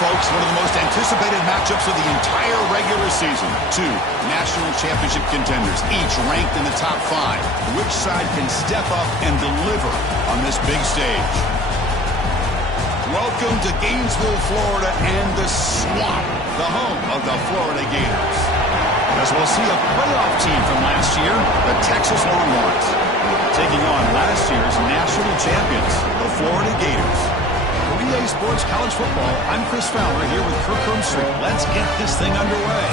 folks, one of the most anticipated matchups of the entire regular season. Two national championship contenders, each ranked in the top 5. Which side can step up and deliver on this big stage? Welcome to Gainesville, Florida, and the Swamp, the home of the Florida Gators. As we'll see a playoff team from last year, the Texas Longhorns, taking on last year's national champions, the Florida Gators. For EA Sports College Football, I'm Chris Fowler here with Kirk Herbstreit. Let's get this thing underway.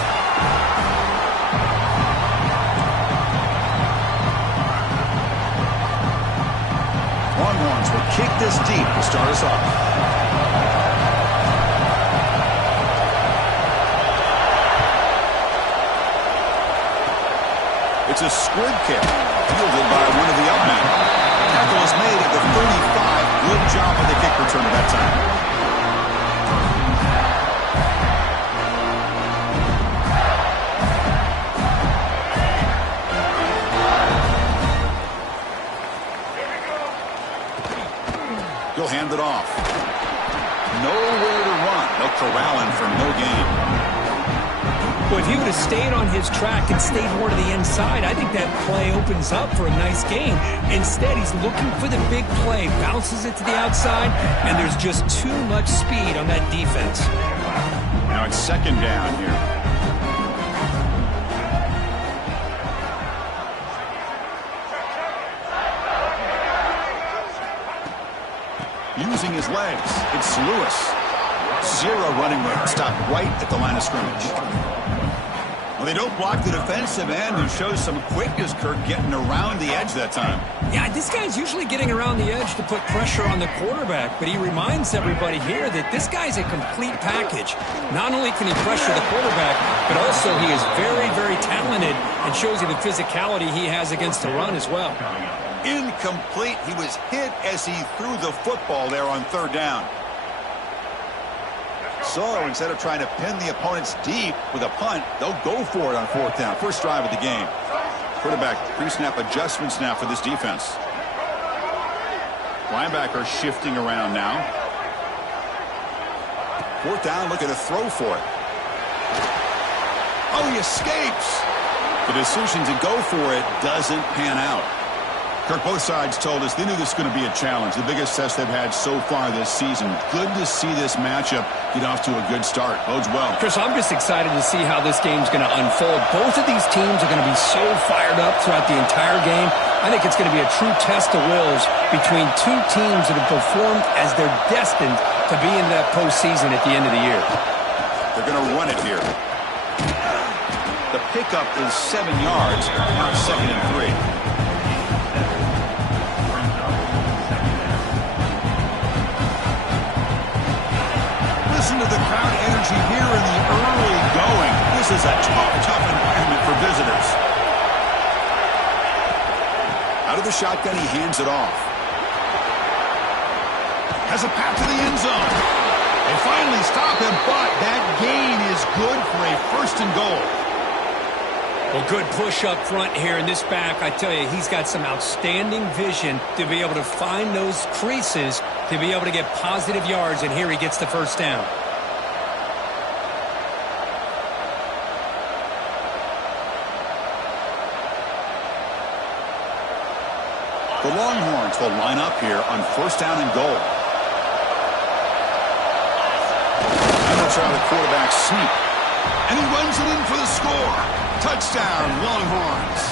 Longhorns will kick this deep to start us off. It's a squib kick, fielded by one of the up-men. Tackle is made at the 35. Good job with the kick return at that time. He'll hand it off. Nowhere to run. They'll corral him for no gain. Well, if he would have stayed on his track and stayed more to the inside, I think that play opens up for a nice gain. Instead, he's looking for the big play, bounces it to the outside, and there's just too much speed on that defense. Now it's second down here. Using his legs, it's Lewis. Zero running room, stopped right at the line of scrimmage. Well, they don't block the defensive end, who shows some quickness, Kirk, getting around the edge that time. Yeah, this guy's usually getting around the edge to put pressure on the quarterback, but he reminds everybody here that this guy's a complete package. Not only can he pressure the quarterback, but also he is very, very talented and shows you the physicality he has against the run as well. Incomplete. He was hit as he threw the football there on third down. So instead of trying to pin the opponents deep with a punt, they'll go for it on fourth down. First drive of the game. Quarterback pre-snap adjustments now for this defense. Linebacker shifting around now. Fourth down, look at a throw for it. Oh, he escapes. The decision to go for it doesn't pan out. Kirk, both sides told us they knew this was going to be a challenge, the biggest test they've had so far this season. Good to see this matchup get off to a good start. Bodes well. Chris, I'm just excited to see how this game's going to unfold. Both of these teams are going to be so fired up throughout the entire game. I think it's going to be a true test of wills between two teams that have performed as they're destined to be in that postseason at the end of the year. They're going to run it here. The pickup is 7 yards, now 2nd and 3. Listen to the crowd energy here in the early going. This is a tough environment for visitors. Out of the shotgun, he hands it off. Has a path to the end zone. They finally stop him, but that gain is good for a 1st and goal. Well, good push up front here in this back. I tell you, he's got some outstanding vision to be able to find those creases, to be able to get positive yards, and here he gets the first down. The Longhorns will line up here on 1st down and goal. And they'll try the quarterback sneak. And he runs it in for the score. Touchdown, Longhorns.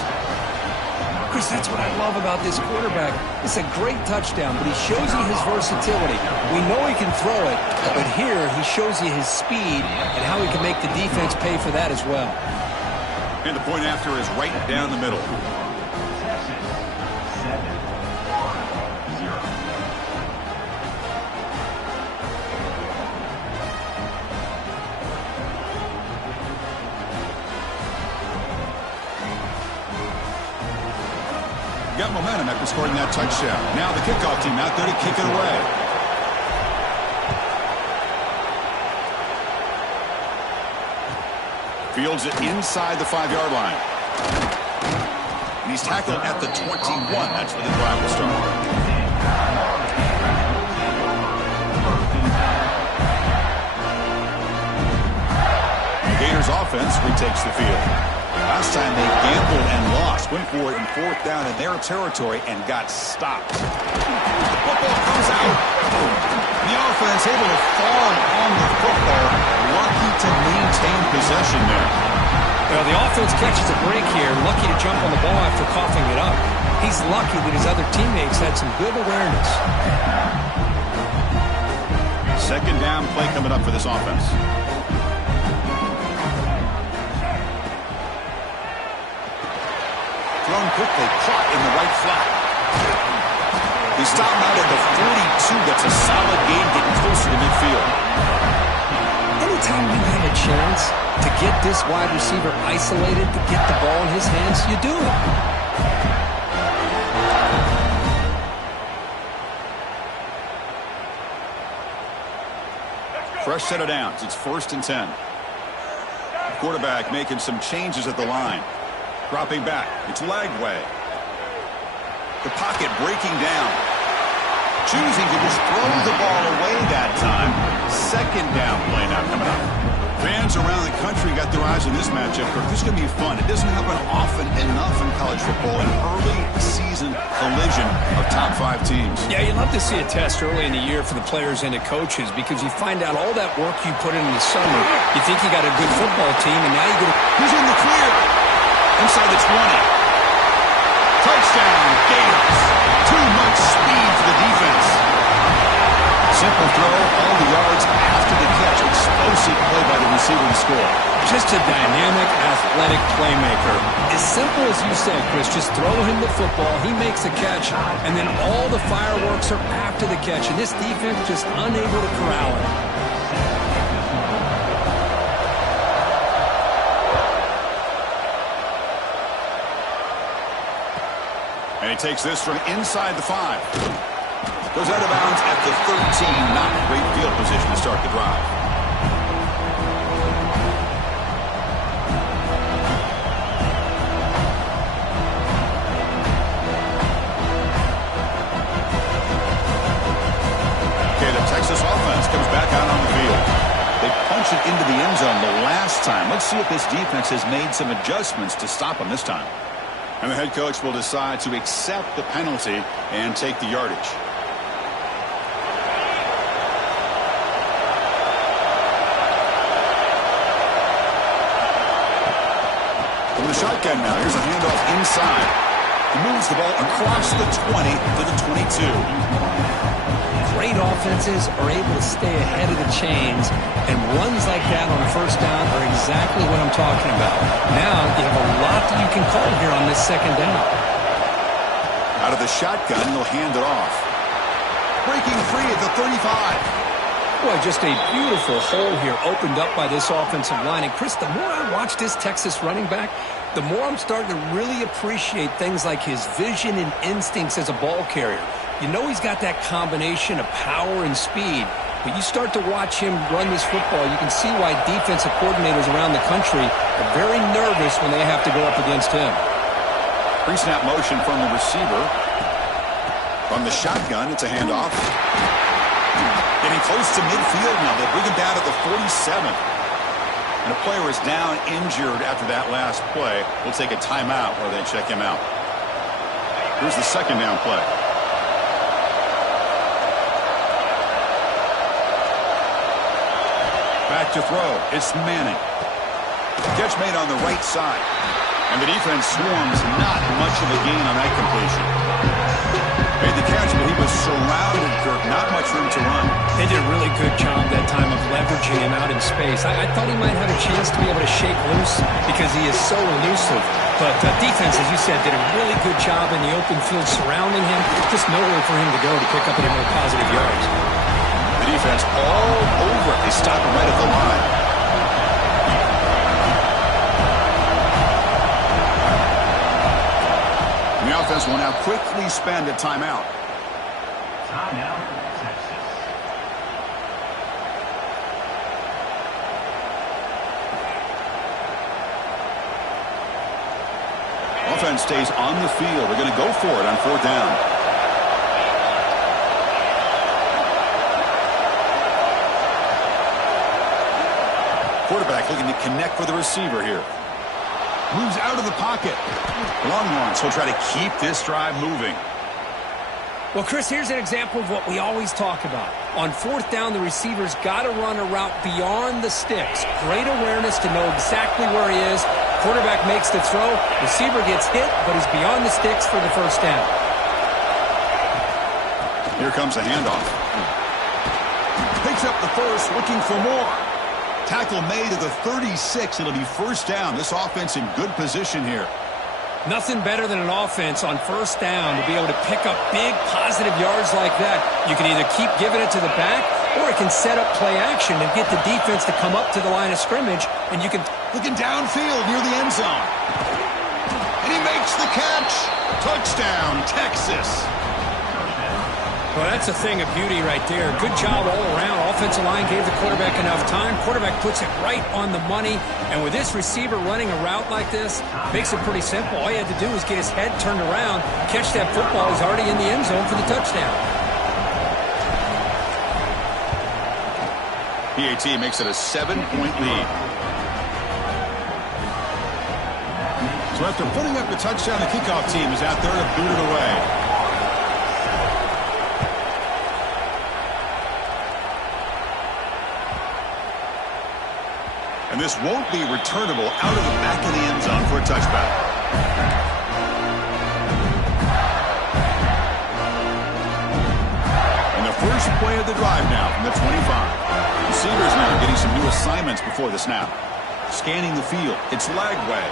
Chris, that's what I love about this quarterback. It's a great touchdown, but he shows you his versatility. We know he can throw it, but here he shows you his speed and how he can make the defense pay for that as well. And the point after is right down the middle. Got momentum after scoring that touchdown. Now the kickoff team out there to kick it away. Fields it inside the 5-yard line. And he's tackled at the 21. That's where the drive will start. Texas offense retakes the field. Last time they gambled and lost. Went for it in 4th down in their territory and got stopped. The football comes out. The offense able to fall on the football. Lucky to maintain possession there. Well, the offense catches a break here. Lucky to jump on the ball after coughing it up. He's lucky that his other teammates had some good awareness. 2nd down play coming up for this offense. Thrown quickly, caught in the right flat. He stopped out at the 42. That's a solid gain, getting closer to midfield. Anytime you have a chance to get this wide receiver isolated, to get the ball in his hands, you do it. Fresh set of downs. It's 1st and 10. The quarterback making some changes at the line. Dropping back. It's leg way. The pocket breaking down. Choosing to just throw the ball away that time. 2nd down play now coming up. Fans around the country got their eyes on this matchup. This is going to be fun. It doesn't happen often enough in college football. An early season collision of top 5 teams. Yeah, you love to see a test early in the year for the players and the coaches because you find out all that work you put in the summer. You think you got a good football team, and now you get Who's in the clear? Inside the 20. Touchdown, Gators. Too much speed for the defense. Simple throw, all the yards after the catch. Explosive play by the receiver to score. just a dynamic, athletic playmaker. As simple as you said, Chris, just throw him the football, he makes a catch, and then all the fireworks are after the catch, and this defense just unable to corral him. And he takes this from inside the 5. Goes out of bounds at the 13. Not great field position to start the drive. Okay, the Texas offense comes back out on the field. They punch it into the end zone the last time. Let's see if this defense has made some adjustments to stop them this time. And the head coach will decide to accept the penalty and take the yardage. From the shotgun now, here's a handoff inside. He moves the ball across the 20 to the 22. Great offenses are able to stay ahead of the chains, and runs like that on first down are exactly what I'm talking about. Now you have a lot that you can call here on this second down. Out of the shotgun, he'll hand it off. Breaking free at the 35. Boy, just a beautiful hole here opened up by this offensive line. And Chris, the more I watch this Texas running back, the more I'm starting to really appreciate things like his vision and instincts as a ball carrier. You know he's got that combination of power and speed. But you start to watch him run this football, you can see why defensive coordinators around the country are very nervous when they have to go up against him. Pre-snap motion from the receiver. From the shotgun, it's a handoff. Getting close to midfield now. They bring him down to the 47. And a player is down injured after that last play. We'll take a timeout while they check him out. Here's the second down play. Back to throw. It's Manning. Catch made on the right side. And the defense swarms. Not much of a gain on that completion. Made the catch, but he was surrounded, Kirk. Not much room to run. They did a really good job that time of leveraging him out in space. I thought he might have a chance to be able to shake loose because he is so elusive. But defense, as you said, did a really good job in the open field surrounding him. Just nowhere for him to go to pick up any more positive yards. The defense all over it. They stop him right at the line. And the offense will now quickly spend a timeout. Timeout, Texas. Offense stays on the field. They're going to go for it on fourth down. Quarterback looking to connect with the receiver here. Moves out of the pocket. Longhorns will try to keep this drive moving. Well, Chris, here's an example of what we always talk about. On fourth down, the receiver's got to run a route beyond the sticks. Great awareness to know exactly where he is. Quarterback makes the throw. Receiver gets hit, but he's beyond the sticks for the first down. Here comes a handoff. Picks up the first, looking for more. Tackle made at the 36. It'll be first down. This offense in good position here. Nothing better than an offense on first down to be able to pick up big positive yards like that. You can either keep giving it to the back, or it can set up play action and get the defense to come up to the line of scrimmage, and you can... Looking downfield near the end zone. And he makes the catch. Touchdown, Texas. Well, that's a thing of beauty right there. Good job all around. Offensive line gave the quarterback enough time. Quarterback puts it right on the money. And with this receiver running a route like this, makes it pretty simple. All you had to do was get his head turned around, catch that football. He's already in the end zone for the touchdown. PAT makes it a 7-point lead. So after putting up the touchdown, the kickoff team is out there to boot it away. And this won't be returnable out of the back of the end zone for a touchback. And the first play of the drive now from the 25. Receivers now getting some new assignments before the snap. Scanning the field. It's lag way.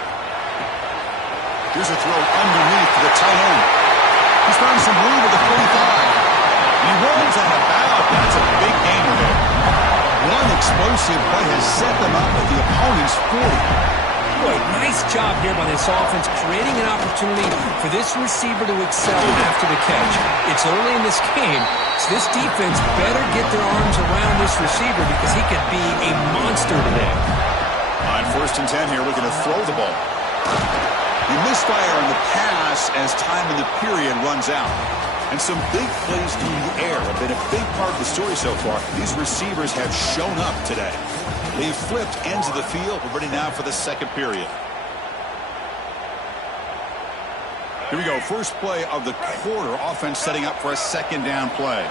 Here's a throw underneath to the tight end. He's found some room at the 45. He runs out of bounds. That's a big gainer there. One explosive play has set them up at the opponent's 40. Boy, nice job here by this offense, creating an opportunity for this receiver to excel after the catch. It's early in this game, so this defense better get their arms around this receiver because he could be a monster today. On 1st and 10 here, looking to throw the ball. He misfire on the pass as time in the period runs out. And some big plays through the air have been a big part of the story so far. These receivers have shown up today. They've flipped ends of the field. We're ready now for the second period. Here we go. First play of the quarter. Offense setting up for a second down play.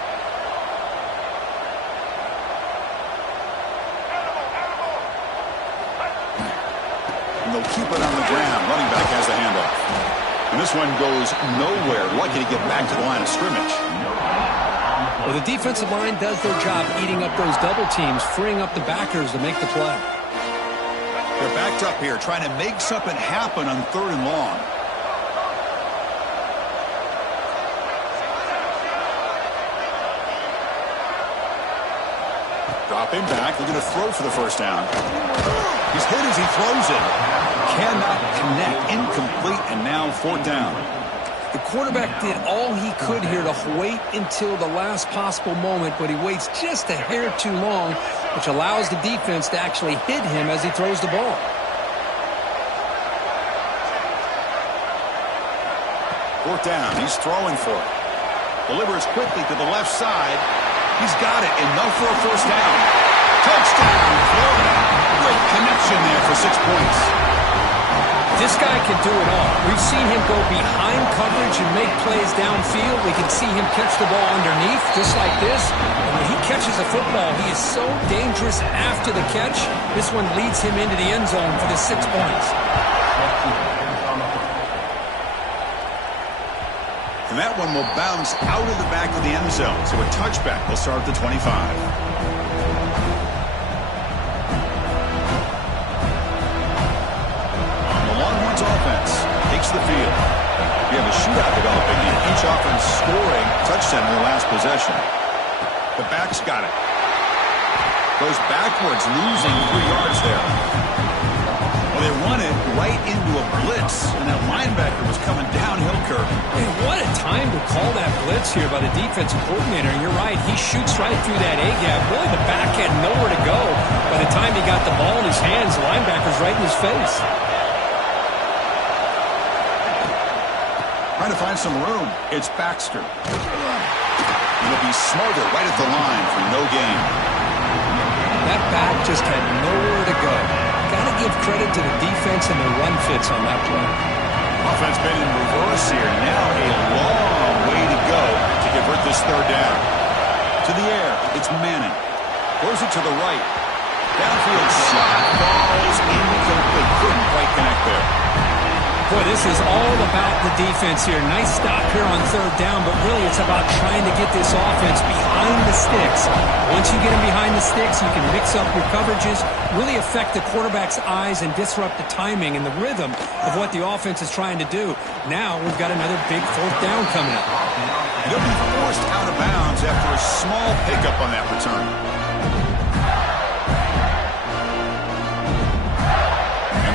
And they'll keep it on the ground. Running back has the handoff. And this one goes nowhere. Lucky to get back to the line of scrimmage. Well, the defensive line does their job eating up those double teams, freeing up the backers to make the play. They're backed up here, trying to make something happen on 3rd and long. Dropping back, looking to throw for the first down. He's hit as he throws it. Cannot connect, incomplete, and now 4th down. The quarterback did all he could here to wait until the last possible moment, but he waits just a hair too long, which allows the defense to actually hit him as he throws the ball. Fourth down, he's throwing for it. Delivers quickly to the left side. He's got it, enough for a first down. Touchdown, Florida. Great connection there for 6 points. This guy can do it all. We've seen him go behind coverage and make plays downfield. We can see him catch the ball underneath, just like this. And when he catches a football, he is so dangerous after the catch. This one leads him into the end zone for the 6 points. And that one will bounce out of the back of the end zone. So a touchback will start at the 25. Offense takes the field. We have a shootout developing here. Each offense scoring touchdown in their last possession. The back's got it. Goes backwards, losing 3 yards there. Well, they run it right into a blitz, and that linebacker was coming downhill curve. Hey, what a time to call that blitz here by the defensive coordinator. And you're right, he shoots right through that A-gap. Really, the back had nowhere to go. By the time he got the ball in his hands, the linebacker's right in his face. Trying to find some room. It's Baxter. It'll be Smarter right at the line for no gain. That back just had nowhere to go. Got to give credit to the defense and the run fits on that play. Offense been in reverse here. Now a long way to go to convert this third down. To the air, it's Manning. Throws it to the right. Downfield shot falls incomplete. Couldn't quite connect there. Boy, this is all about the defense here. Nice stop here on third down, but really it's about trying to get this offense behind the sticks. Once you get them behind the sticks, you can mix up your coverages, really affect the quarterback's eyes and disrupt the timing and the rhythm of what the offense is trying to do. Now we've got another big fourth down coming up. He'll be forced out of bounds after a small pickup on that return.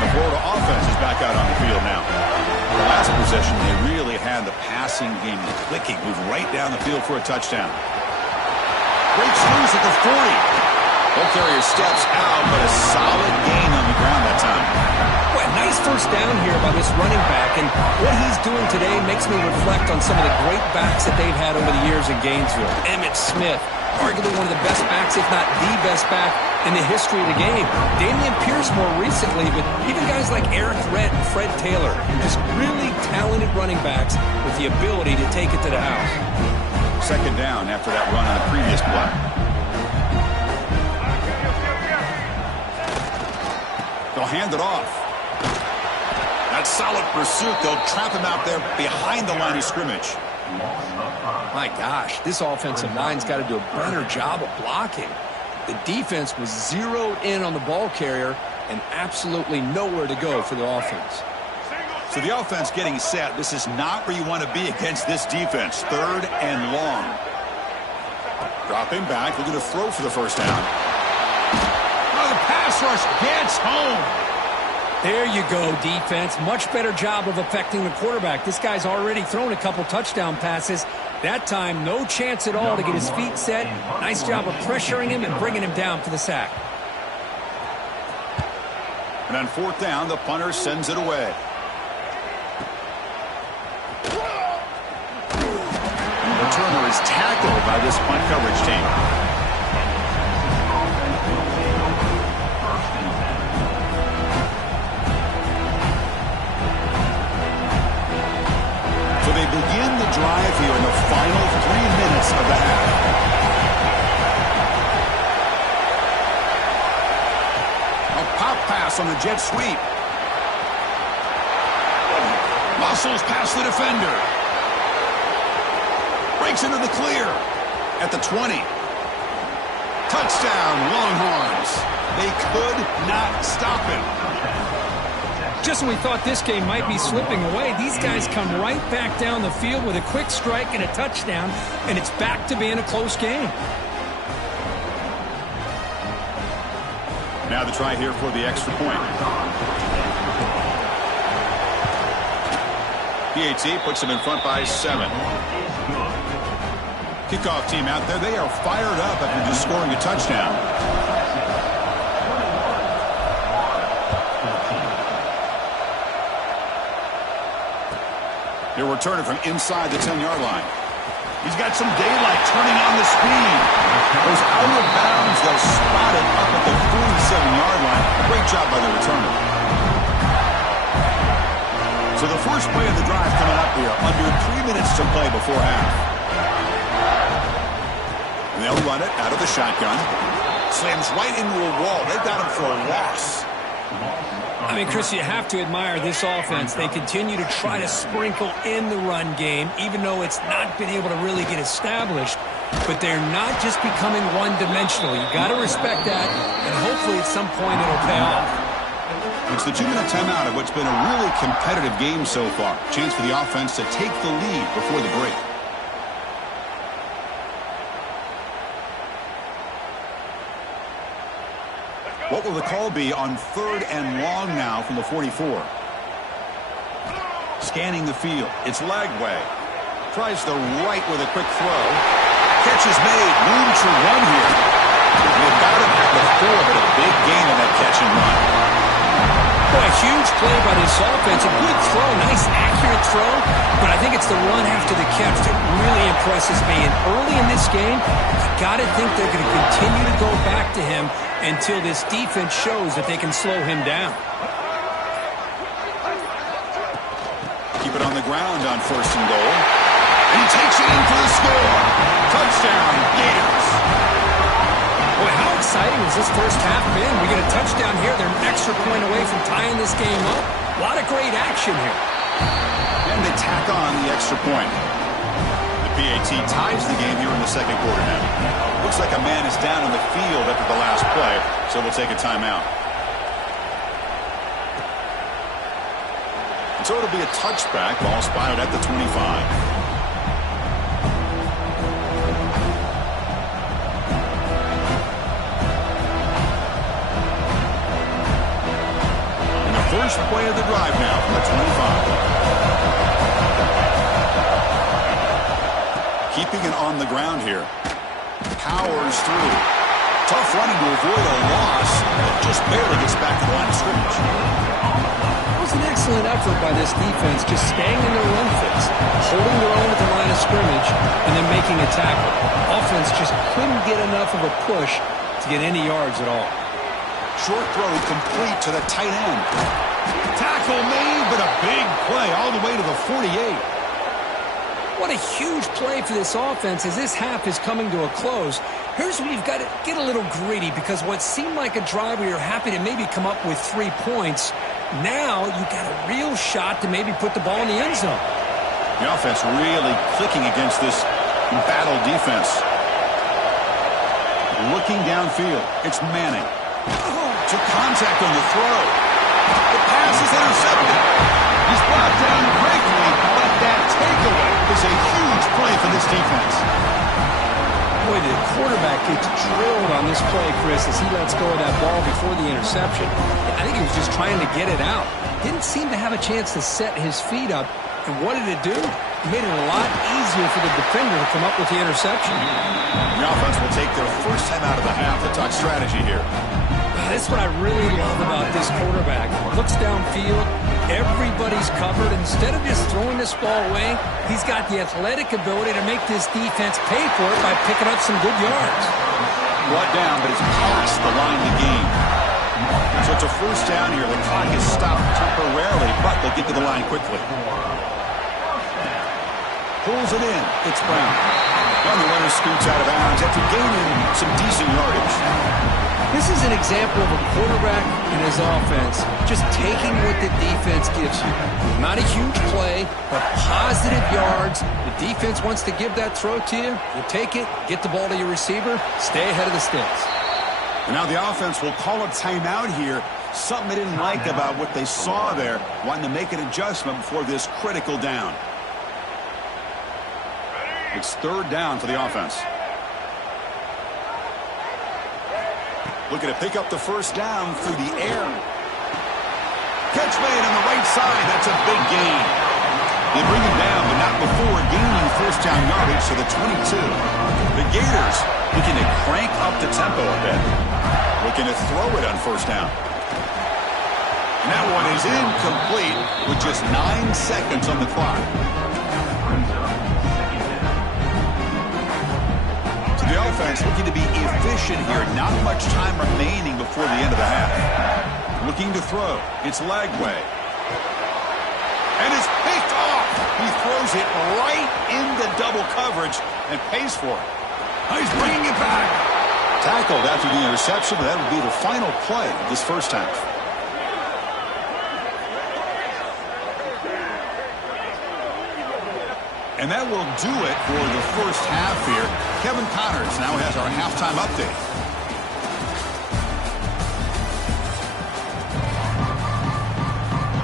Florida offense is back out on the field now. The last possession, they really had the passing game clicking. Moved right down the field for a touchdown. Breaks loose at the 40. Ball carrier steps out, but a solid gain on the ground that time. Well, nice first down here by this running back, and what he's doing today makes me reflect on some of the great backs that they've had over the years in Gainesville. Emmitt Smith, arguably one of the best backs, if not the best back in the history of the game. Damian Pierce more recently, but even guys like Eric Redd and Fred Taylor, just really talented running backs with the ability to take it to the house. Second down after that run on the previous play. They'll hand it off. That solid pursuit. They'll trap him out there behind the line of scrimmage. My gosh, this offensive line's got to do a better job of blocking. The defense was zeroed in on the ball carrier and absolutely nowhere to go for the offense. So the offense getting set. This is not where you want to be against this defense. Third and long. Dropping back, looking to throw for the first down. Oh, the pass rush gets home. There you go, defense. Much better job of affecting the quarterback. This guy's already thrown a couple touchdown passes. That time, no chance at all to get his feet set. Nice job of pressuring him and bringing him down for the sack. And on fourth down, the punter sends it away. And the returner is tackled by this punt coverage team. So they begin the drive here in the final 3 minutes of the half. A pop pass on the jet sweep. Muscles past the defender. Breaks into the clear at the 20. Touchdown, Longhorns. They could not stop him. Just when we thought this game might be slipping away, these guys come right back down the field with a quick strike and a touchdown, and it's back to being a close game. Now the try here for the extra point. PAT puts them in front by 7. Kickoff team out there, they are fired up after just scoring a touchdown. He'll return it from inside the 10-yard line. He's got some daylight turning on the speed. Goes out of bounds. They'll spot it up at the 47-yard line. Great job by the returner. So the first play of the drive coming up here. Under 3 minutes to play before half. And they'll run it out of the shotgun. Slams right into a wall. They've got him for a loss. I mean, Chris, you have to admire this offense. They continue to try to sprinkle in the run game, even though it's not been able to really get established. But they're not just becoming one-dimensional. You got to respect that, and hopefully at some point it'll pay off. It's the 2-minute timeout of what's been a really competitive game so far. Chance for the offense to take the lead before the break. What will the call be on third and long now from the 44? Scanning the field. It's Lagway. Tries the right with a quick throw. Catch is made. Room to run here. They've got him at the 4, but a big gain on that catch and run. Boy, a huge play by this offense. A good throw. Nice, accurate throw, but I think it's the run after the catch that really impresses me. And early in this game, you got to think they're going to continue to go back to him until this defense shows that they can slow him down. Keep it on the ground on 1st and goal. And he takes it in for the score. Touchdown, Gators. Boy, how exciting has this first half been? We get a touchdown here. They're an extra point away from tying this game up. A lot of great action here. And they tack on the extra point. The PAT ties the game here in the second quarter now. Looks like a man is down on the field after the last play, so we'll take a timeout. And so it'll be a touchback, ball spotted at the 25. First play of the drive now from the 25. Keeping it on the ground here. Powers through. Tough running to avoid a loss, but just barely gets back to the line of scrimmage. It was an excellent effort by this defense, just staying in their run fits, holding their own at the line of scrimmage, and then making a tackle. Offense just couldn't get enough of a push to get any yards at all. Short throw complete to the tight end. Tackle made, but a big play all the way to the 48. What a huge play for this offense as this half is coming to a close. Here's where you've got to get a little greedy, because what seemed like a drive where you're happy to maybe come up with 3 points, now you've got a real shot to maybe put the ball in the end zone. The offense really clicking against this embattled defense. Looking downfield, it's Manning. Took contact on the throw. The pass is intercepted. He's brought down quickly, but that takeaway is a huge play for this defense. Boy, the quarterback gets drilled on this play, Chris, as he lets go of that ball before the interception. I think he was just trying to get it out. Didn't seem to have a chance to set his feet up. And what did it do? It made it a lot easier for the defender to come up with the interception. The offense will take their first time out of the half to talk strategy here. That's what I really love about this quarterback. Looks downfield, everybody's covered. Instead of just throwing this ball away, he's got the athletic ability to make this defense pay for it by picking up some good yards. Brought down, but it's past the line of the game. So it's a first down here. The clock is stopped temporarily, but they'll get to the line quickly. Pulls it in. It's Brown. And the runner scoots out of bounds after gaining some decent yardage. This is an example of a quarterback and his offense just taking what the defense gives you. Not a huge play, but positive yards. The defense wants to give that throw to you. You take it, get the ball to your receiver, stay ahead of the sticks. And now the offense will call a timeout here. Something they didn't like about what they saw there. Wanting to make an adjustment before this critical down. It's 3rd down for the offense. Looking to pick up the first down through the air. Catch made on the right side. That's a big gain. They bring him down, but not before gaining first down yardage to the 22. The Gators looking to crank up the tempo a bit. Looking to throw it on first down. And that one is incomplete with just 9 seconds on the clock. The offense looking to be efficient here. Not much time remaining before the end of the half. Looking to throw. It's Lagway. And it's picked off. He throws it right into double coverage and pays for it. He's bringing it back. Tackled after the interception, but that would be the final play of this first half. And that will do it for the first half here. Kevin Connors now has our halftime update.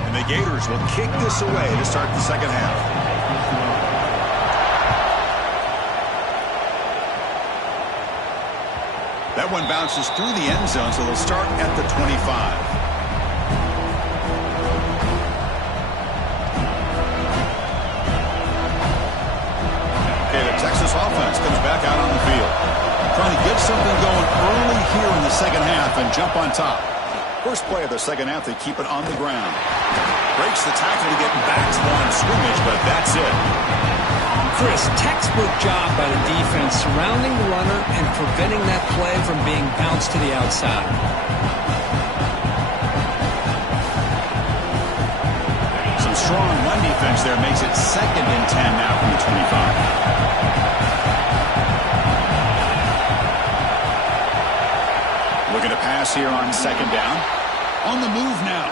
And the Gators will kick this away to start the second half. That one bounces through the end zone, so they'll start at the 25. Texas offense comes back out on the field. Trying to get something going early here in the second half and jump on top. First play of the second half, they keep it on the ground. Breaks the tackle to get back to the line of scrimmage, but that's it. Chris, textbook job by the defense surrounding the runner and preventing that play from being bounced to the outside. Some strong run defense there makes it 2nd and 10 now from the 25. Looking to pass here on 2nd down. On the move now.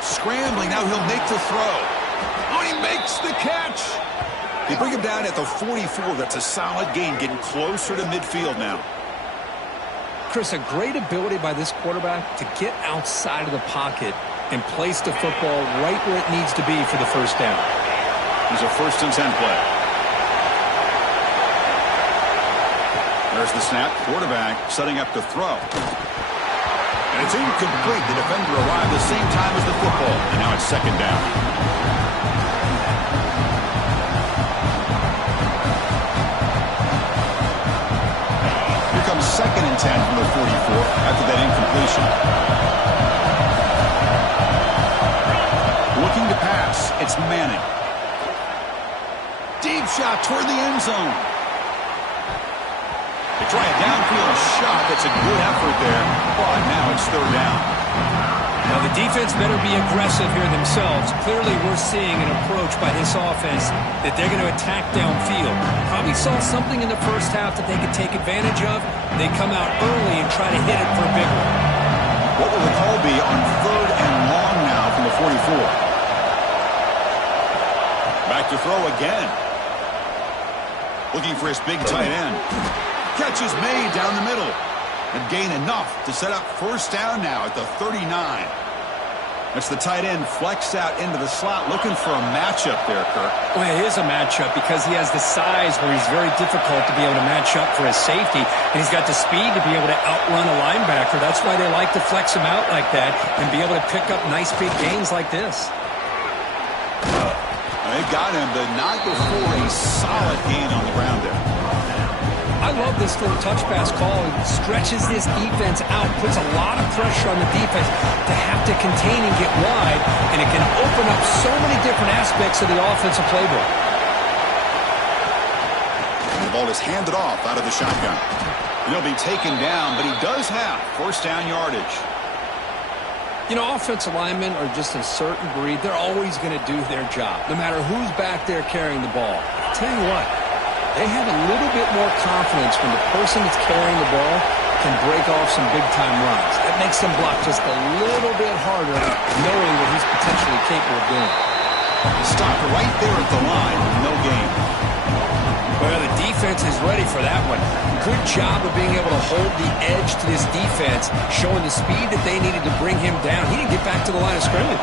Scrambling, now he'll make the throw. Oh, he makes the catch. They bring him down at the 44. That's a solid gain, getting closer to midfield now. Chris, a great ability by this quarterback to get outside of the pocket and place the football right where it needs to be for the first down. Here's a 1st and 10 play. There's the snap. Quarterback setting up to throw. And it's incomplete. The defender arrived the same time as the football. And now it's 2nd down. Here comes 2nd and 10 from the 44 after that incompletion. Looking to pass. It's Manning. Deep shot toward the end zone. They try a downfield shot. That's a good effort there. But now it's 3rd down. Now the defense better be aggressive here themselves. Clearly we're seeing an approach by this offense that they're going to attack downfield. Probably saw something in the first half that they could take advantage of. They come out early and try to hit it for a big one. What will the call be on 3rd and long now from the 44? Back to throw again. Looking for his big tight end. Catch is made down the middle. And gain enough to set up 1st down now at the 39. That's the tight end flexed out into the slot, looking for a matchup there, Kirk. Well, it is a matchup because he has the size where he's very difficult to be able to match up for his safety, and he's got the speed to be able to outrun a linebacker. That's why they like to flex him out like that and be able to pick up nice big gains like this. They've got him, but not before a solid gain on the ground there. I love this little touch pass call. It stretches this defense out, puts a lot of pressure on the defense to have to contain and get wide, and it can open up so many different aspects of the offensive playbook. And the ball is handed off out of the shotgun. He'll be taken down, but he does have 1st down yardage. You know, offensive linemen are just a certain breed. They're always going to do their job, no matter who's back there carrying the ball. I'll tell you what, they have a little bit more confidence when the person that's carrying the ball can break off some big-time runs. That makes them block just a little bit harder, knowing what he's potentially capable of doing. Stopped right there at the line with no gain. Well, the defense is ready for that one. Good job of being able to hold the edge to this defense, showing the speed that they needed to bring him down. He didn't get back to the line of scrimmage.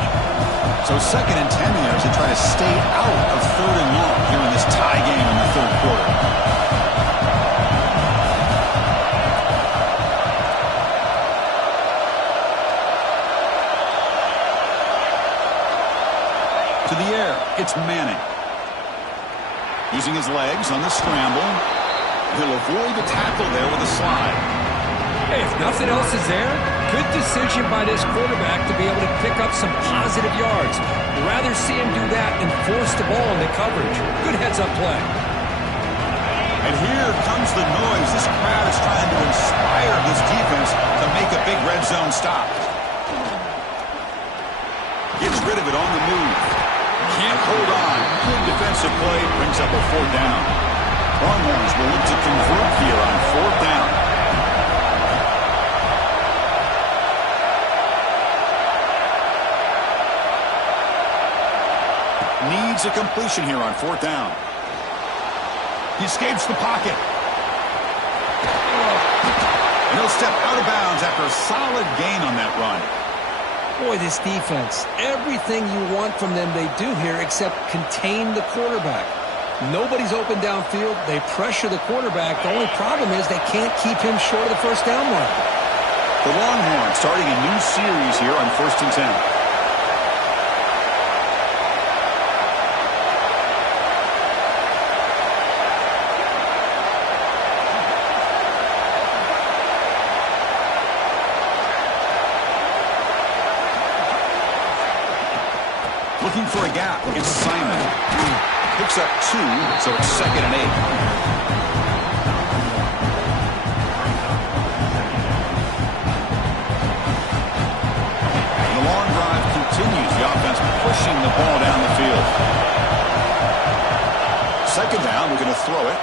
So 2nd and 10 here as they try to stay out of 3rd and long here in this tie game in the 3rd quarter. To the air, it's Manning. Using his legs on the scramble. He'll avoid the tackle there with a slide. Hey, if nothing else is there, good decision by this quarterback to be able to pick up some positive yards. You'd rather see him do that than force the ball into coverage. Good heads-up play. And here comes the noise. This crowd is trying to inspire this defense to make a big red zone stop. Gets rid of it on the move. Can't hold on. Good defensive play. Brings up a 4th down. Longhorns will look to convert here on 4th down. Needs a completion here on 4th down. He escapes the pocket. And he'll step out of bounds after a solid gain on that run. Boy, this defense, everything you want from them they do here except contain the quarterback. Nobody's open downfield. They pressure the quarterback. The only problem is they can't keep him short of the 1st down mark. The Longhorns starting a new series here on 1st and 10. Looking for a gap. It's Simon. Picks up 2, so it's 2nd and 8. The long drive continues. The offense pushing the ball down the field. 2nd down, we're going to throw it.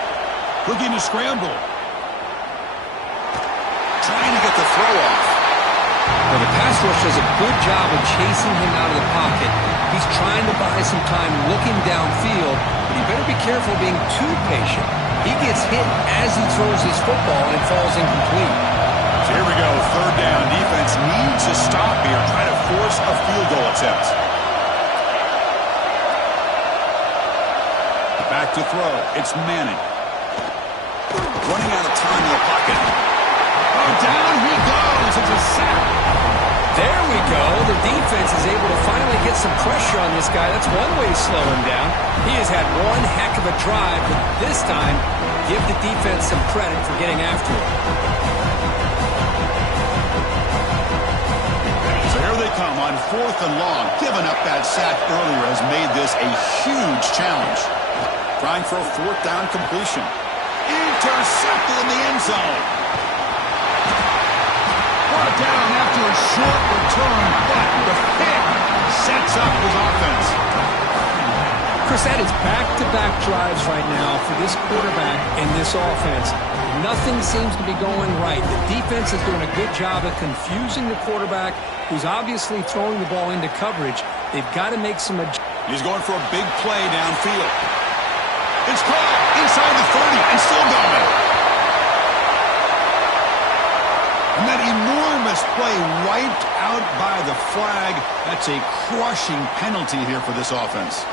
Looking to scramble. Trying to get the throw off. Well, the pass rush does a good job of chasing him out of the pocket. He's trying to buy some time looking downfield, but he better be careful being too patient. He gets hit as he throws his football and it falls incomplete. So here we go, 3rd down. Defense needs to stop here, try to force a field goal attempt. Back to throw. It's Manning. Running out of time in the pocket. Oh, down he goes. It's a sack. There we go. The defense is able to finally get some pressure on this guy. That's one way to slow him down. He has had one heck of a drive, but this time, give the defense some credit for getting after him. So here they come on 4th and long. Giving up that sack earlier has made this a huge challenge. Trying for a 4th down completion. Intercepted in the end zone. Brought down after a short return, but the pick sets up his offense. Chris, that is back-to-back drives right now for this quarterback and this offense. Nothing seems to be going right. The defense is doing a good job of confusing the quarterback, who's obviously throwing the ball into coverage. They've got to make some adjustments. He's going for a big play downfield. It's caught inside the 30 and still going. And that enormous play wiped out by the flag. That's a crushing penalty here for this offense.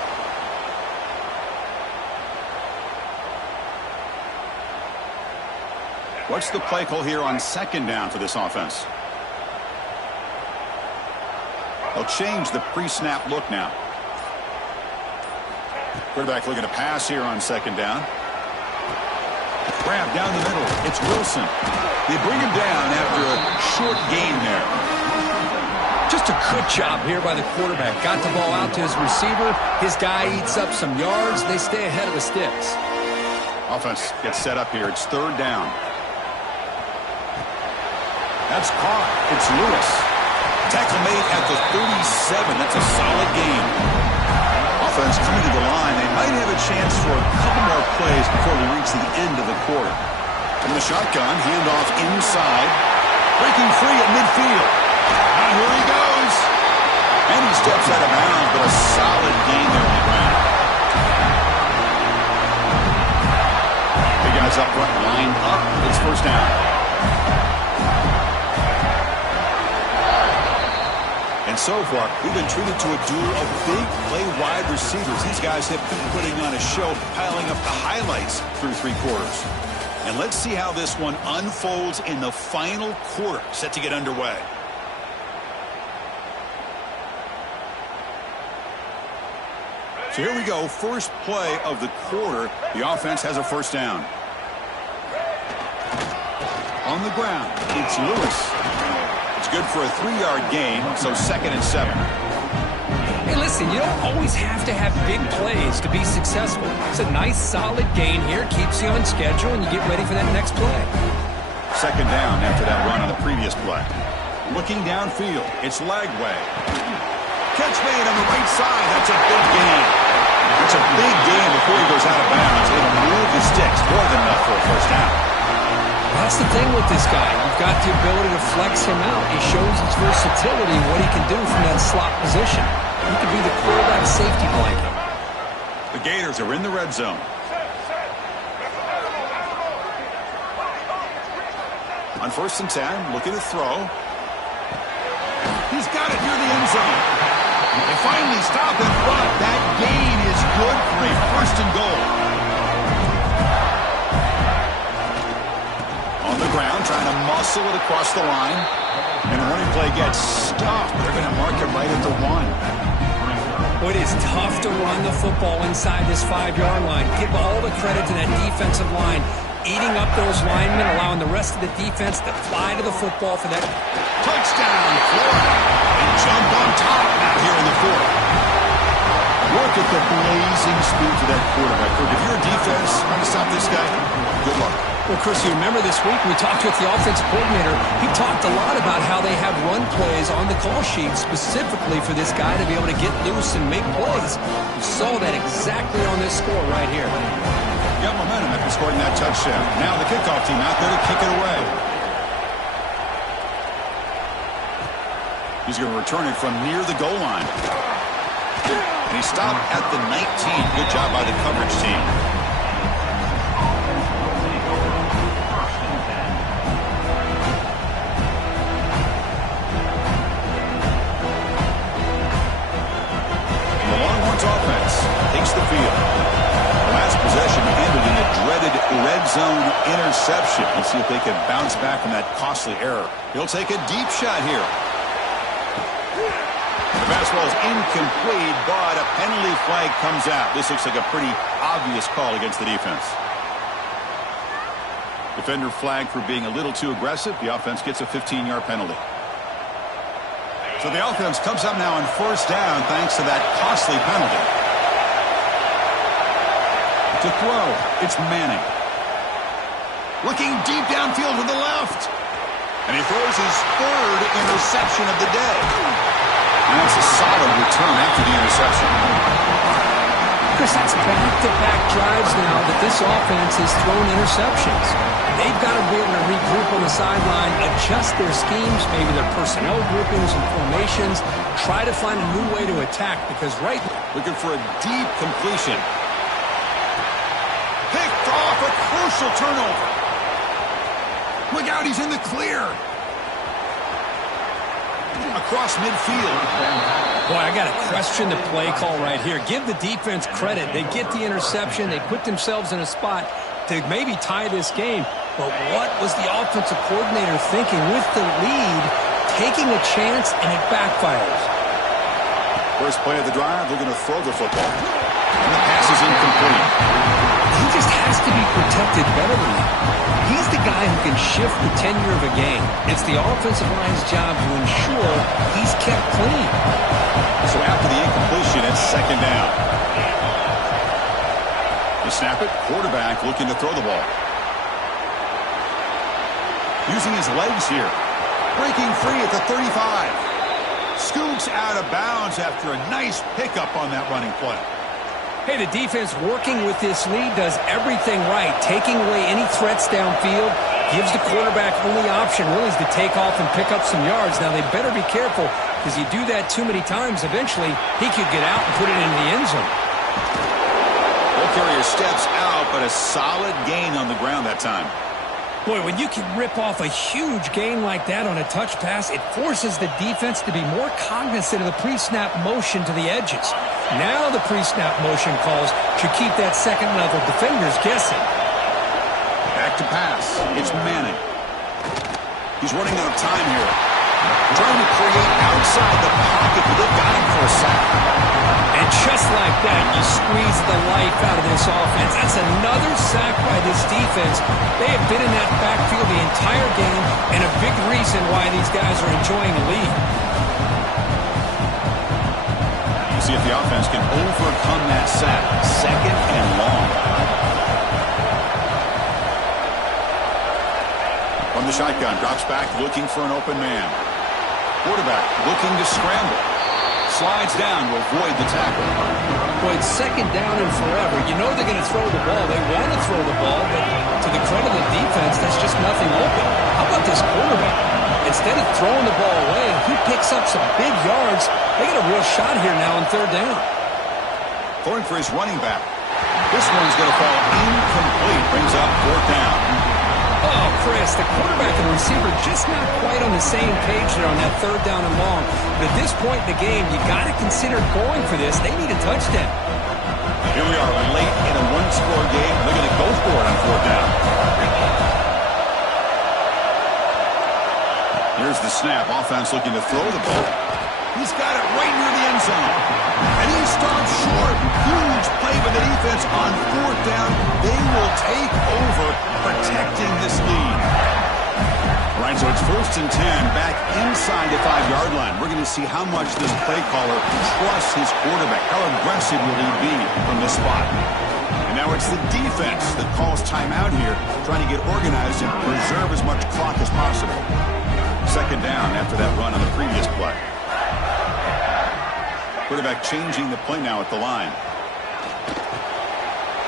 What's the play call here on 2nd down for this offense? They'll change the pre-snap look now. Quarterback looking to pass here on 2nd down. Grab down the middle. It's Wilson. They bring him down after a short gain there. Just a good job here by the quarterback. Got the ball out to his receiver. His guy eats up some yards. They stay ahead of the sticks. Offense gets set up here. It's 3rd down. That's caught. It's Lewis. Tackle made at the 37. That's a solid gain. Offense coming to the line. They might have a chance for a couple more plays before we reach the end of the quarter. From the shotgun, handoff inside. Breaking free at midfield. And here he goes. And he steps out of bounds, but a solid gain there on the ground. The guys up front, line up. It's 1st down. And so far, we've been treated to a duel of big play wide receivers. These guys have been putting on a show, piling up the highlights through 3 quarters. And let's see how this one unfolds in the final quarter, set to get underway. So here we go, first play of the quarter. The offense has a 1st down. On the ground, it's Lewis. It's good for a 3-yard gain, so 2nd and 7. Hey, listen, you don't always have to have big plays to be successful. It's a nice, solid gain here. Keeps you on schedule, and you get ready for that next play. 2nd down after that run on the previous play. Looking downfield, it's Lagway. Catch made on the right side. That's a big gain. It's a big gain before he goes out of bounds. It'll move the sticks more than enough for a 1st down. That's the thing with this guy. You've got the ability to flex him out. He shows his versatility and what he can do from that slot position. He could be the quarterback safety blanket. The Gators are in the red zone. On 1st and 10, looking to throw. He's got it near the end zone. They finally stop it, but that gain is good for a 1st and goal. On the ground, trying to muscle it across the line. And the running play gets stopped. They're going to mark it right at the 1. Well, it is tough to run the football inside this 5-yard line. Give all the credit to that defensive line, eating up those linemen, allowing the rest of the defense to fly to the football for that. Touchdown, Florida. They jump on top now here in the 4th. Look at the blazing speed to that quarterback. If you're a defense trying to stop this guy, good luck. Well, Chris, you remember this week we talked with the offensive coordinator. He talked a lot about how they have run plays on the call sheet specifically for this guy to be able to get loose and make plays. You saw that exactly on this score right here. Got momentum after scoring that touchdown. Now the kickoff team out there to kick it away. He's going to return it from near the goal line. And he stopped at the 19. Good job by the coverage team. Offense takes the field. The last possession ended in a dreaded red zone interception. Let's see if they can bounce back from that costly error. He'll take a deep shot here. The fastball is incomplete, but a penalty flag comes out. This looks like a pretty obvious call against the defense. Defender flagged for being a little too aggressive. The offense gets a 15-yard penalty. So the offense comes up now on first down thanks to that costly penalty. To throw, it's Manning. Looking deep downfield to the left. And he throws his third interception of the day. And that's a solid return after the interception. Chris, that's back-to-back drives now that this offense has thrown interceptions. They've got to be able to regroup on the sideline, adjust their schemes, maybe their personnel groupings and formations, try to find a new way to attack because right now, looking for a deep completion. Picked off, a crucial turnover. Look out, he's in the clear. Across midfield. Boy, I got to question the play call right here. Give the defense credit. They get the interception. They put themselves in a spot to maybe tie this game. But what was the offensive coordinator thinking with the lead, taking a chance, and it backfires? First play of the drive, they're going to throw the football. And the pass is incomplete. He just has to be protected better than that. He's the guy who can shift the tenure of a game. It's the offensive line's job to ensure he's kept clean. So after the incompletion, it's second down. To snap it, quarterback looking to throw the ball. Using his legs here. Breaking free at the 35. Scoots out of bounds after a nice pickup on that running play. Hey, the defense working with this lead does everything right. Taking away any threats downfield, gives the quarterback only option really is to take off and pick up some yards. Now, they better be careful because you do that too many times, eventually he could get out and put it into the end zone. Ball carrier steps out, but a solid gain on the ground that time. Boy, when you can rip off a huge gain like that on a touch pass, it forces the defense to be more cognizant of the pre-snap motion to the edges. Now the pre-snap motion calls should keep that second-level defenders guessing. Back to pass. It's Manning. He's running out of time here. Trying to create outside the pocket, but they've got him for a sack. And just like that, you squeeze the life out of this offense. That's another sack by this defense. They have been in that backfield the entire game, and a big reason why these guys are enjoying the lead. We'll see if the offense can overcome that sack. Second and long. From the shotgun, drops back, looking for an open man. Quarterback looking to scramble. Slides down to avoid the tackle. Boy, it's second down and forever. You know they're going to throw the ball. They want to throw the ball, but to the credit of the defense, there's just nothing open. How about this quarterback? Instead of throwing the ball away, he picks up some big yards. They got a real shot here now on third down. Throwing for his running back. This one's going to fall incomplete. Brings up fourth down. Oh, Chris, the quarterback and the receiver just not quite on the same page there on that third down and long. But at this point in the game, you got to consider going for this. They need a touchdown. Here we are late in a one-score game. They're going to go for it on fourth down. Here's the snap. Offense looking to throw the ball. He's got it right near the end zone. And he stops short. Huge play by the defense on fourth down. They will take over, protecting this lead. All right, so it's 1st and 10 back inside the 5-yard line. We're going to see how much this play caller trusts his quarterback. How aggressive will he be from this spot? And now it's the defense that calls timeout here, trying to get organized and preserve as much clock as possible. 2nd down after that run on the previous play. Quarterback changing the play now at the line.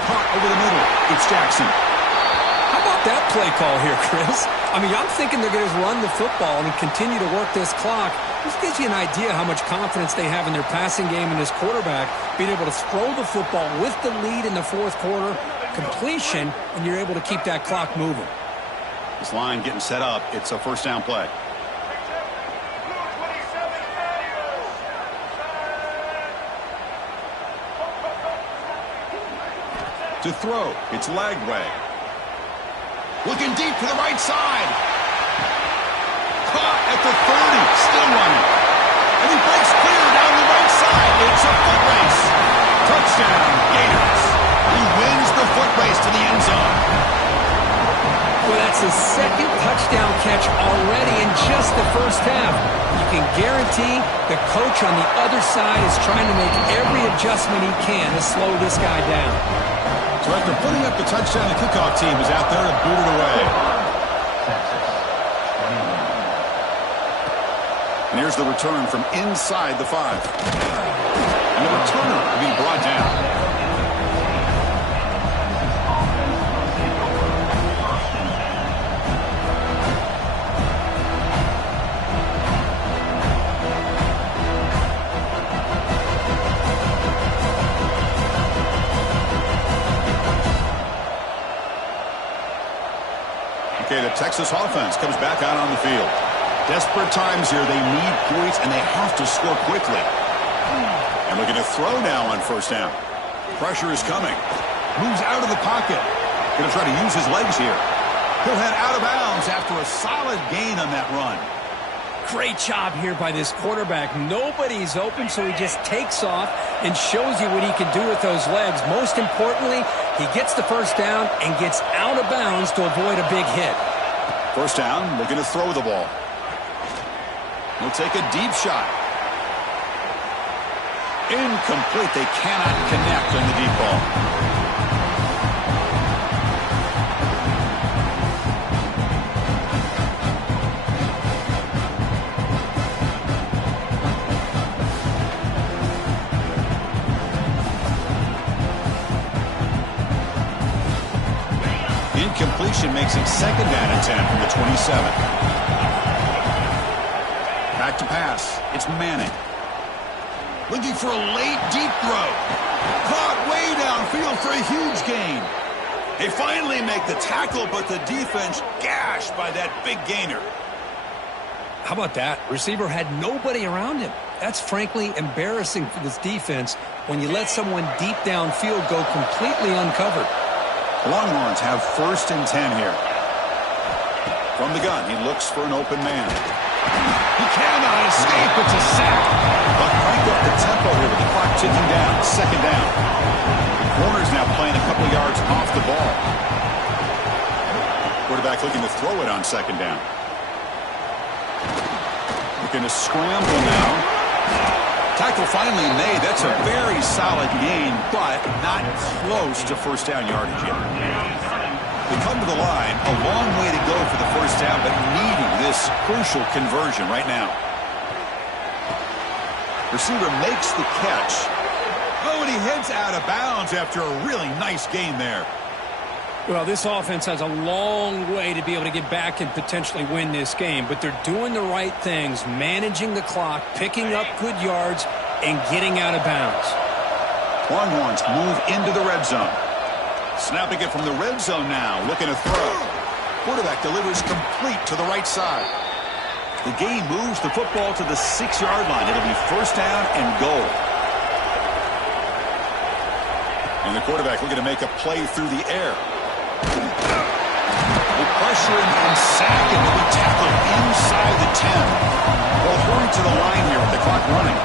Caught over the middle. It's Jackson. How about that play call here, Chris? I mean, I'm thinking they're going to run the football and continue to work this clock. This gives you an idea how much confidence they have in their passing game and this quarterback being able to throw the football with the lead in the 4th quarter, completion, and you're able to keep that clock moving. This line getting set up. It's a 1st down play. To throw, it's Lagway. Looking deep to the right side. Caught at the 30, still running. And he breaks clear down the right side. It's a foot race. Touchdown, Gators. He wins the foot race to the end zone. Well, that's his 2nd touchdown catch already in just the 1st half. You can guarantee the coach on the other side is trying to make every adjustment he can to slow this guy down. So after putting up the touchdown, the kickoff team is out there to boot it away. And here's the return from inside the 5. And the returner will be brought down. Okay, the Texas offense comes back out on the field. Desperate times here. They need points, and they have to score quickly. And looking to throw now on 1st down. Pressure is coming. Moves out of the pocket. Going to try to use his legs here. He'll head out of bounds after a solid gain on that run. Great job here by this quarterback. Nobody's open, so he just takes off and shows you what he can do with those legs. Most importantly, he gets the 1st down and gets out of bounds to avoid a big hit. 1st down, looking to throw the ball. He'll take a deep shot. Incomplete. They cannot connect on the deep ball. Incompletion makes it 2nd down and 10 from the 27. Back to pass. It's Manning. Looking for a late deep throw. Caught way downfield for a huge gain. They finally make the tackle, but the defense gashed by that big gainer. How about that? Receiver had nobody around him. That's frankly embarrassing for this defense when you let someone deep downfield go completely uncovered. Longhorns have 1st and 10 here. From the gun, he looks for an open man. He cannot escape. It's a sack. But crank up the tempo here with the clock ticking down. 2nd down. The corner's now playing a couple yards off the ball. Quarterback looking to throw it on 2nd down. Looking to scramble now. Tackle finally made. That's a very solid gain, but not close to 1st down yardage yet. They come to the line, a long way to go for the 1st down, but needing this crucial conversion right now. Receiver makes the catch. Oh, and he heads out of bounds after a really nice gain there. Well, this offense has a long way to be able to get back and potentially win this game, but they're doing the right things, managing the clock, picking up good yards, and getting out of bounds. Longhorns move into the red zone. Snapping it from the red zone now, looking to throw. Quarterback delivers complete to the right side. The game moves the football to the 6-yard line. It'll be 1st down and goal. And the quarterback looking to make a play through the air. They pressure him and sack him. He'll be tackled inside the 10. They'll hurry to the line here with the clock running.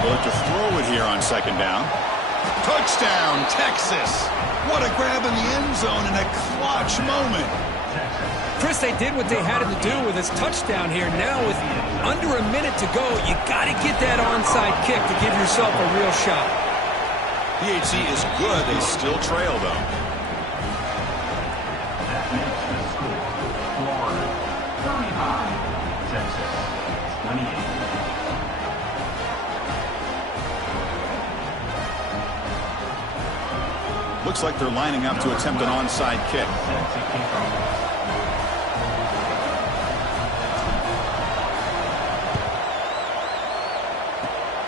They'll have to throw it here on 2nd down. Touchdown, Texas. What a grab in the end zone in a clutch moment. Chris, they did what they had to do with his touchdown here. Now with under a minute to go, you got to get that onside kick to give yourself a real shot. PHC is good. They still trail, though. That makes the score Florida 35, Texas 28. Looks like they're lining up to attempt an onside kick.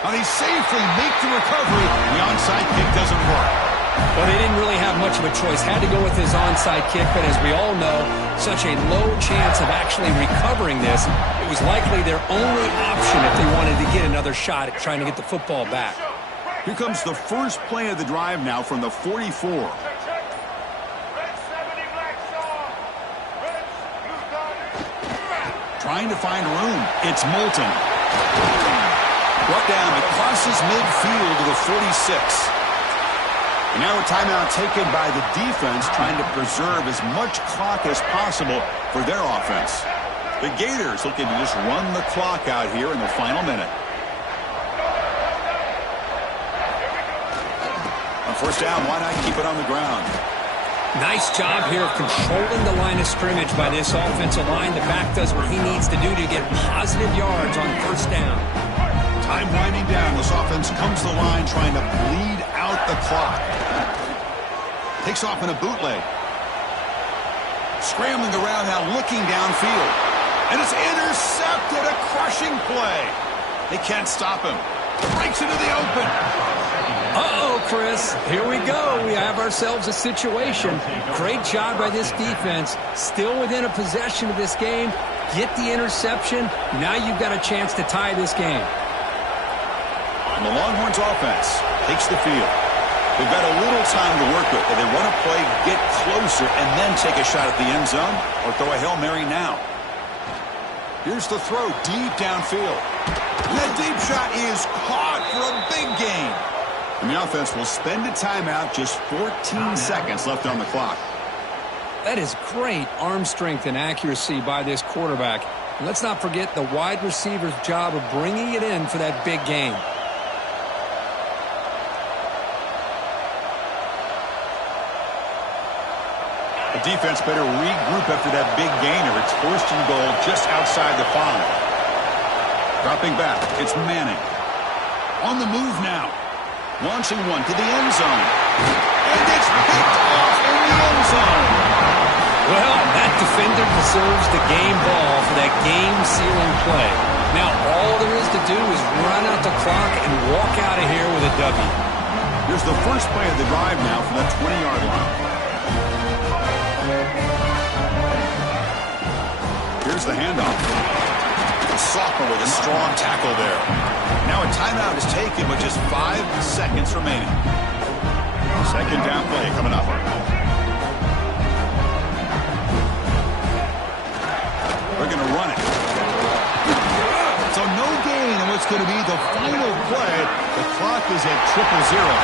And they safely make the recovery. The onside kick doesn't work. Well, they didn't really have much of a choice. Had to go with his onside kick, but as we all know, such a low chance of actually recovering this. It was likely their only option if they wanted to get another shot at trying to get the football back. Here comes the first play of the drive now from the 44. Trying to find room. It's Moulton. Brought down across his midfield to the 46. And now a timeout taken by the defense, trying to preserve as much clock as possible for their offense. The Gators looking to just run the clock out here in the final minute. On first down, why not keep it on the ground? Nice job here of controlling the line of scrimmage by this offensive line. The back does what he needs to do to get positive yards on first down. Time winding down. This offense comes to the line trying to bleed out the clock. Takes off in a bootleg. Scrambling around now, looking downfield. And it's intercepted. A crushing play. They can't stop him. Breaks into the open. Uh-oh, Chris. Here we go. We have ourselves a situation. Great job by this defense. Still within a possession of this game. Get the interception. Now you've got a chance to tie this game. And the Longhorns offense takes the field. They've got a little time to work with. If they want to play, get closer, and then take a shot at the end zone, or throw a Hail Mary now. Here's the throw deep downfield. That deep shot is caught for a big gain. And the offense will spend a timeout, just 14 seconds left on the clock. That is great arm strength and accuracy by this quarterback. And let's not forget the wide receiver's job of bringing it in for that big gain. The defense better regroup after that big gainer. It's first and goal just outside the 5. Dropping back, it's Manning. On the move now. Launching one to the end zone. And it's picked off in the end zone. Well, that defender deserves the game ball for that game-sealing play. Now all there is to do is run out the clock and walk out of here with a W. Here's the first play of the drive now from the 20-yard line. Here's the handoff. The sophomore with a strong tackle there. Now a timeout is taken with just 5 seconds remaining. Second down play coming up. We're going to run it. So no gain in what's going to be the final play. The clock is at 0-0.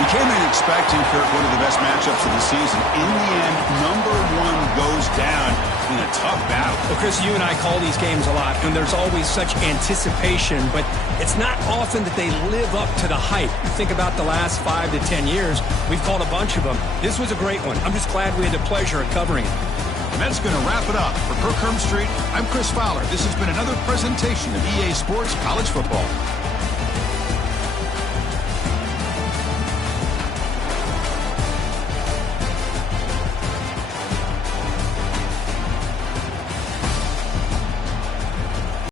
You came in expecting, Kurt, one of the best matchups of the season. In the end, number 1 goes down in a tough battle. Well, Chris, you and I call these games a lot, and there's always such anticipation, but it's not often that they live up to the hype. You think about the last 5 to 10 years, we've called a bunch of them. This was a great one. I'm just glad we had the pleasure of covering it. And that's going to wrap it up. For Kirk Street, I'm Chris Fowler. This has been another presentation of EA Sports College Football.